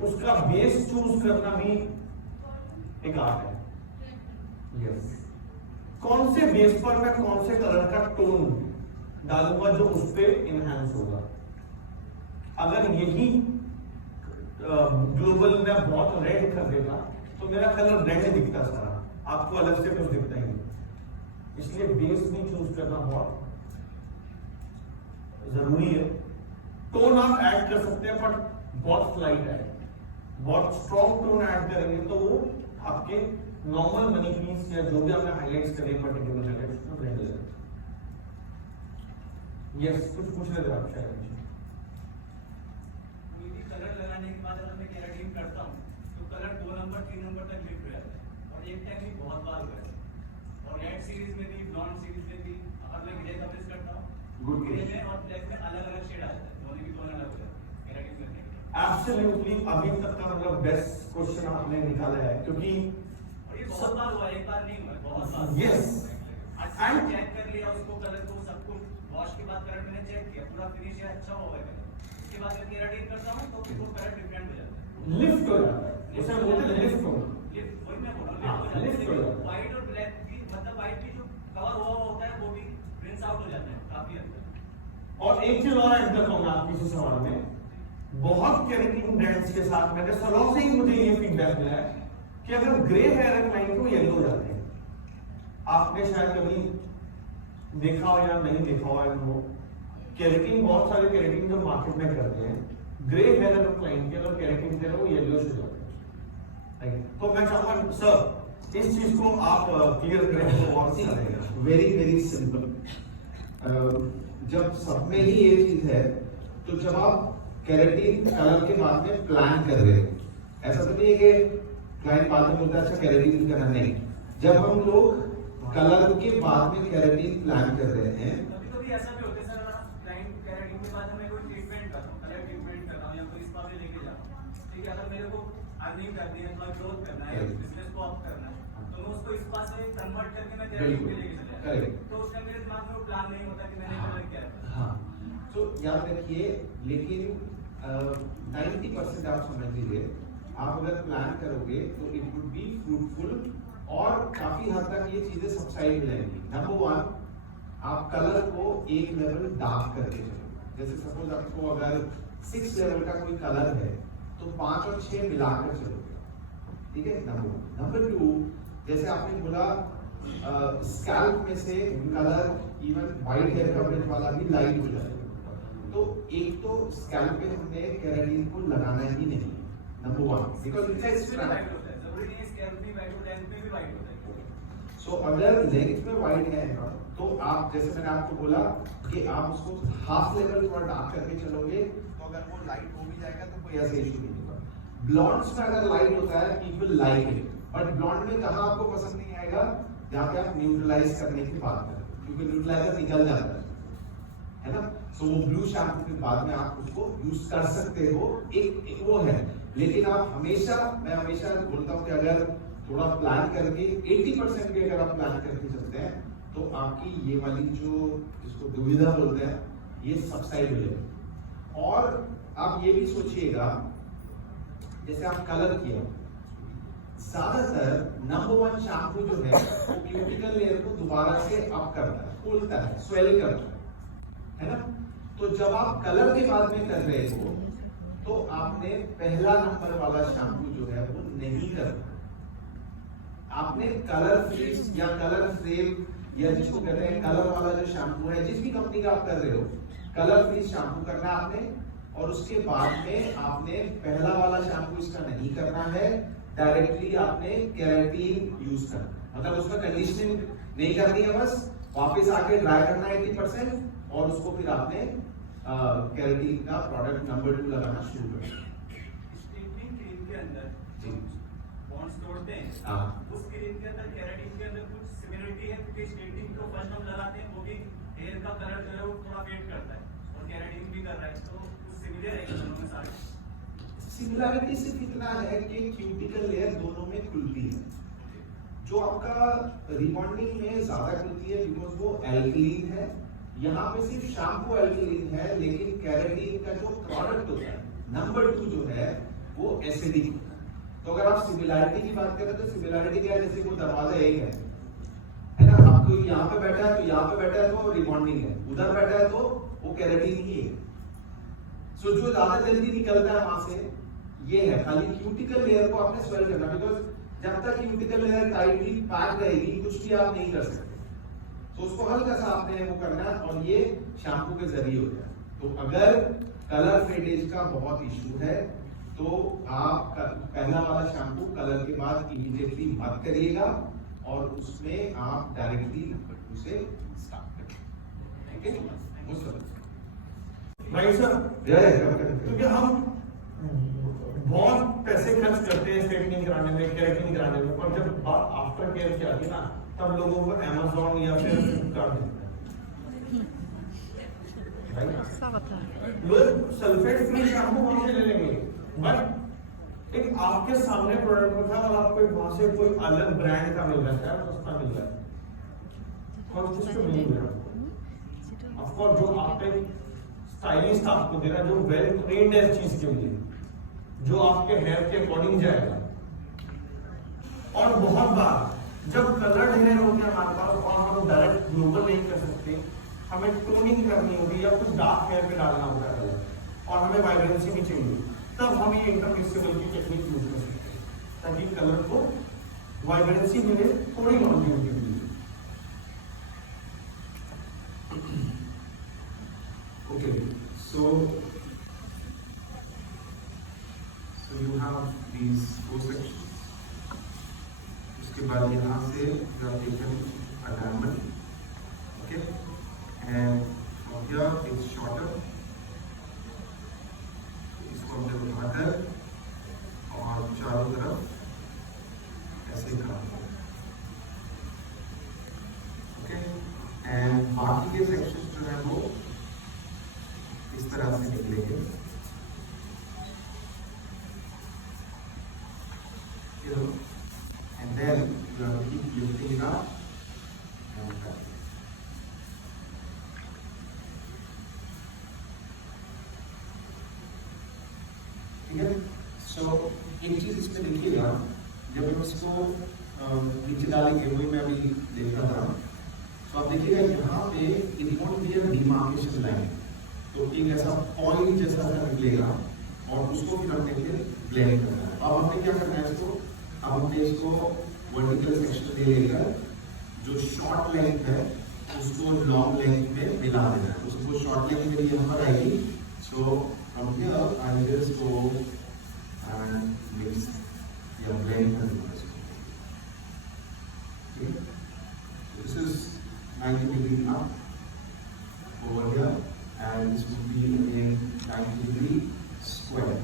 उसका base choose करना भी एक आर्ट है। यस, कौन से बेस पर मैं कौन से कलर का टोन डालूंगा जो उस पर इनहेंस होगा। अगर यही ग्लोबल में बहुत रेड कर देगा तो मेरा कलर रेड दिखता सारा, आपको अलग से कुछ दिखता ही नहीं। इसलिए बेस भी चूज करना बहुत जरूरी है। टोन आप ऐड कर सकते हैं पर बहुत स्लाइट है, बहुत स्ट्रॉन्ग टोन ऐड करेंगे तो वो आपके नॉर्मल मनी पीस या जो भी आपने हाईलाइट्स करे पर्टिकुलर जगह उसमें रेड लगेगा। यस, कुछ पूछ रहे थे आप शायद। कलर लगाने के बाद अगर मैं केराटिन करता हूँ तो कलर 2 नंबर 3 नंबर तक लिफ्ट हो जाता है और एक टाइम भी बहुत बार हुआ है। और रेड सीरीज में भी ब्लॉन्ड सीरीज में भी अगर मैं ग्रे कवरेज करता हूँ गुड ग्रे में और ब्लैक में अलग अलग शेड आ जाता है, दोनों की टोन अलग हो जाती है केराटिन करने के। एब्सोल्युटली, अभी तक का मतलब बेस्ट क्वेश्चन आपने निकाला है क्योंकि और ये बहुत बार हुआ है, एक बार नहीं हुआ है, बहुत बार। यस, अच्छा चेक कर लिया उसको, कलर को सब कुछ वॉश के बाद कलर मैंने चेक किया, पूरा फिनिश है, अच्छा हुआ है। उसके बाद जब केराटिन करता हूँ तो फिर वो कलर डिफरेंट हो जाता है, लिफ्ट हो जाता है, उसे बोलते हैं लिफ्ट हो। लिफ्ट, वही मैं बोल रहा हूँ, लिफ्ट हो जाता है। व्हाइट और ब्लैक भी, मतलब व्हाइट भी जो कवर हुआ होता है वो भी रिंस आउट हो जाता है काफी हद तक। और एक चीज और ऐड करता हूँ मैं आपके इस सवाल में, बहुत केराटिन ब्रांड्स के साथ मैंने सलों से ही मुझे ये फीडबैक मिला है कि अगर ग्रे हेयर लाइन को येलो हो जाते हैं। आपने शायद कभी देखा हो या नहीं देखा हो, वो केराटिन, बहुत सारे केराटिन जो मार्केट में करते हैं, ग्रे हेयर लाइन के अगर केराटिन करें वो येलो हो जाते हैं। तो मैं चाहूंगा सर इस चीज को आप क्लियर करें तो और अच्छा रहेगा। Very very simple. जब सब में ही ये चीज है तो जब आप केराटिन कलर के बाद में प्लान कर रहे हो, ऐसा तो नहीं है कि क्लाइंट बाद में बोलता है अच्छा केराटिन करना, नहीं। जब हम लोग कलर के बाद में केराटिन प्लान कर रहे हैं, कभी-कभी ऐसा भी होता है सर, क्लाइंट केराटिन के बाद मैं कोई ट्रीटमेंट करता हूं, कलर ट्रीटमेंट कर रहा हूं या कोई स्पा में लेके जा रहा हूं, ठीक है, अगर मेरे को अर्निंग करनी है, थोड़ा ग्रोथ करना है, बिजनेस को अप करना है, तो मैं उसको स्पा से कन्वर्ट करके मैं केराटिन पे लेके चला जाता हूं, तो उसका मेरे दिमाग में वो प्लान नहीं होता कि मैंने कलर क्या है। हाँ, तो याद रखिए, लेकिन 90% आप समझ लीजिए, आप अगर प्लान करोगे तो इट वुड बी फ्रूटफुल और काफी हद तक ये चीजें सबसाइड हो जाएंगी। नंबर 1, आप कलर को एक लेवल डार्क करके चलो। जैसे सपोज आपको अगर 6 लेवल का कोई कलर है तो 5 और 6 मिलाकर चलोगे, ठीक है, नंबर 1। नंबर 2, जैसे आपने बोला स्कैल्प में से colour even white hair coverage वाला भी लाइट हो जाएगा, तो एक तो स्कैल्प पे हमने केराटिन को लगाना ही नहीं, number 1, because it's a strap. जरूरी नहीं है स्कैल्प भी वाइट हो, लेंथ में भी वाइट होता है। सो अगर लेंथ में वाइड है तो आप, जैसे मैंने आपको बोला कि आप उसको हाफ लेवल थोड़ा डार्क करके चलोगे तो अगर वो लाइट हो भी जाएगा तो कोई ऐसा इशू नहीं होगा। ब्लॉन्ड्स में अगर लाइट होता है people like it, but blonde में कहाँ आपको पसंद नहीं आएगा, जहाँ पे आप न्यूट्रलाइज करने की बात करें, क्योंकि न्यूट्रलाइजर निकल जाता है ना। सो वो ब्लू शैम्पू के बाद में आप उसको यूज कर सकते हो, एक वो है। लेकिन आप हमेशा, मैं हमेशा बोलता हूँ कि अगर थोड़ा प्लान करके 80% भी अगर आप प्लान करके चलते हैं तो आपकी ये वाली जो, जिसको दुविधा बोलते हैं, ये सबसाइड हो जाएगी। और आप ये भी सोचिएगा, जैसे आप कलर किया, ज्यादातर नंबर 1 शैम्पू जो है वो क्यूटिकल लेयर को दोबारा से अप करता है, खोलता है, स्वेल करता है ना। तो जब आप कलर के बाद में कर रहे हो तो आपने पहला नंबर वाला शैम्पू जो है वो नहीं करना, आपने कलर फ्रीज या कलर फ्रेम या जिसको कहते हैं कलर वाला जो शैम्पू है, जिस भी कंपनी का आप कर रहे हो, कलर फ्रीज शैम्पू करना है आपने। और उसके बाद में आपने पहला वाला शैम्पू इसका नहीं करना है, डायरेक्टली आपने केराटिन यूज करना, मतलब उसमें कंडीशनिंग नहीं करनी है, बस वापस आके ड्राई करना है 80% और उसको फिर आपने केराटिन का प्रोडक्ट नंबर 2 लगाना शुरू करना। स्ट्रेटनिंग क्रीम के अंदर जी, बॉन्ड्स तोड़ते हैं, हाँ, उस क्रीम के अंदर केराटिन के अंदर कुछ सिमिलरिटी है, क्योंकि स्ट्रेटनिंग को फर्स्ट हम लगाते हैं, वो भी हेयर का कलर जो है वो थोड़ा फेड करता है और केराटिन भी कर रहा है, तो कुछ सिमिलर है दोनों में सारे। सिमिलरिटी सिर्फ इतना है कि क्यूटिकल लेयर दोनों में खुलती है, जो आपका रिबॉन्डिंग में ज्यादा खुलती है बिकॉज वो एल्कलीन है। यहाँ पे सिर्फ शैम्पू एल्कलीन है, लेकिन केराटिन का जो प्रोडक्ट होता है नंबर 2 जो है वो एसिडिक होता है। तो अगर आप सिमिलैरिटी की बात करें तो सिमिलैरिटी क्या है, जैसे कोई दरवाजा एक है ना, आपको यहाँ पे बैठा है तो यहाँ पे बैठा है तो रिबॉन्डिंग है, उधर बैठा है तो वो केराटिन ही है। सो जो ज्यादा जल्दी निकलता है वहां से ये है, खाली क्यूटिकल लेयर को आपने स्वेल करना, बिकॉज जब तक क्यूटिकल लेयर टाइटली पैक रहेगी कुछ भी आप नहीं कर सकते। तो उसको हल्का सा आपने वो करना है और ये शैम्पू के जरिए होता है। तो अगर कलर फेडेज का बहुत इशू है तो आप पहला वाला शैम्पू कलर के बाद इमीडिएटली मत करिएगा और उसमें आप डायरेक्टली उसे स्टार्ट करिए, ठीक है? उस राइट सर, क्योंकि हम बहुत पैसे खर्च करते हैं स्ट्रेटनिंग कराने में, केराटिन कराने में, पर जब बात आफ्टर केयर की आती है ना तब लोगों को अमेज़न या फिर फ्लिपकार्ट मिलता है। लोग सल्फेट फ्री शैम्पू वहां से ले लेंगे, बट एक आपके सामने प्रोडक्ट होता है और आपको वहां से कोई अलग ब्रांड का मिल रहा है, सस्ता मिल रहा है, कॉस्ट तो नहीं मिल रहा। ऑफ कोर्स जो आपके स्टाइलिस्ट आपको दे रहा है, जो वेल ट्रेंड है इस चीज के लिए, जो आपके हेयर के अकॉर्डिंग जाएगा। और बहुत बार जब कलर्ड हेयर होते हैं हमारे पास और हम डायरेक्ट ग्लोबल नहीं कर सकते, हमें टोनिंग करनी होगी या कुछ डार्क हेयर पे डालना होगा कलर और हमें वाइब्रेंसी भी चाहिए, तब हम ये इंटरमिक्सेबल की टेक्निक यूज कर सकते हैं ताकि कलर को वाइब्रेंसी मिले, थोड़ी लॉन्जिविटी मिले। Okay, so you have these four sections. उसके बाद यहाँ से you have taken a diamond, okay, and from here it's shorter. इसको हमने उठाकर और चारों तरफ ऐसे काटना, okay, and बाकी के sections जो है वो इस तरह से निकलेंगे, you know, and then you have to keep lifting it up and cut. ठीक है? So एक चीज इसमें देखिएगा, जब हम इसको नीचे डालेंगे, वही मैं अभी देख रहा था, तो आप देखिएगा यहाँ पे it won't be a demarcation line, तो एक ऐसा पॉइंट जैसा निकलेगा और उसको फिर हमने फिर ब्लेंड करना है। अब हमने क्या करना है इसको, अब हमने इसको वर्टिकल सेक्शन ले लेकर जो शॉर्ट लेंथ है उसको लॉन्ग लेंथ में मिला देना है। उसको शॉर्ट लेंथ मेरी यहाँ पर आएगी, सो हम here I just go and mix या ब्लेंड कर दूंगा इसको, ठीक है? This is 90 degree up over here and this would be again 90 square.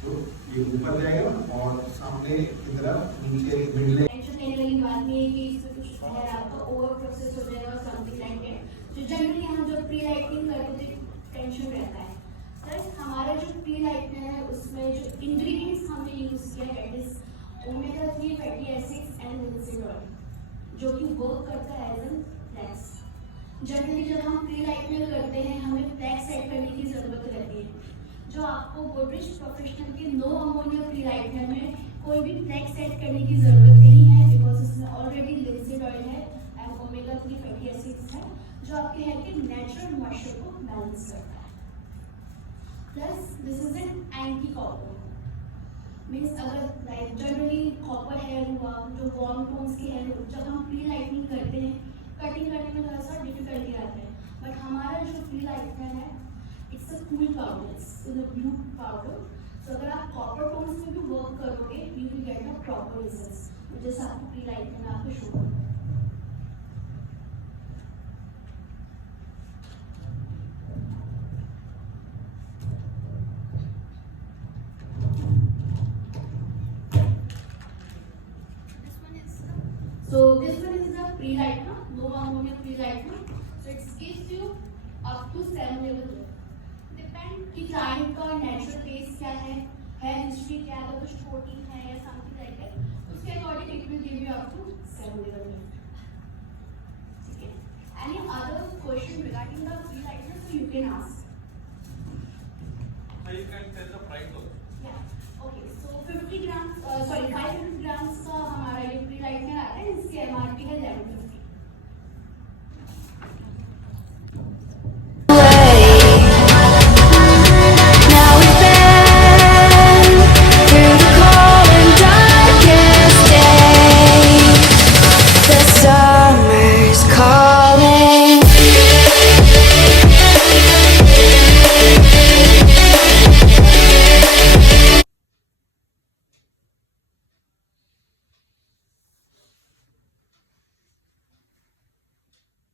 तो ये ऊपर जाएगा और सामने की तरफ नीचे मिडले। टेंशन लेने वाली बात नहीं है कि इसमें कुछ है आपका ओवर प्रोसेस हो जाएगा और समथिंग लाइक दैट। जो जनरली हम जब प्री लाइटनिंग करते थे टेंशन रहता है। सर हमारा जो प्री लाइटनर है उसमें जो इंग्रेडिएंट्स हमने यूज किया है it is omega 3 fatty acids and linseed oil, जो कि वर्क करता है एज एन फ्लैक्स। जनरली जब हम प्री लाइटनर करते हैं हमें फ्लैक्स सेट करने की जरूरत रहती है, जो आपको गोदरेज प्रोफेशनल के नो अमोनिया प्री लाइटनर में कोई भी फ्लैक्स सेट करने की जरूरत नहीं है, बिकॉज इसमें ऑलरेडी लिनसीड ऑयल है एंड ओमेगा 3 फैटी एसिड्स है, जो आपके हेयर के नेचुरल मॉइस्चर को बैलेंस करता है। Plus this is an anti copper, means अगर लाइक जनरली कॉपर हेयर हुआ, जो वार्म टोन्स के हेयर हो, जब हम प्री लाइटनिंग करते हैं कटिंग करने में थोड़ा सा डिफिकल्टी आती है, बट हमारा जो प्री लाइटनर है it's a cool powder, it's a blue powder. So अगर आप कॉपर टोन्स में भी वर्क करोगे you will get a proper results, जैसे आपको प्री लाइटनर में आपको शो करेगा। So this one is the pre-lightener, no ammonia pre-lightener. So it gives you up to 7 level. Depend कि client का natural taste क्या है, hair history क्या है, कुछ protein है या something like that, उसके according it will give you up to 7 level. ठीक है? Any other question regarding the pre-lightener so you can ask. Gram sorry 500 grams का हमारा ये प्री लाइटनर आता है, इसकी MRP है 1150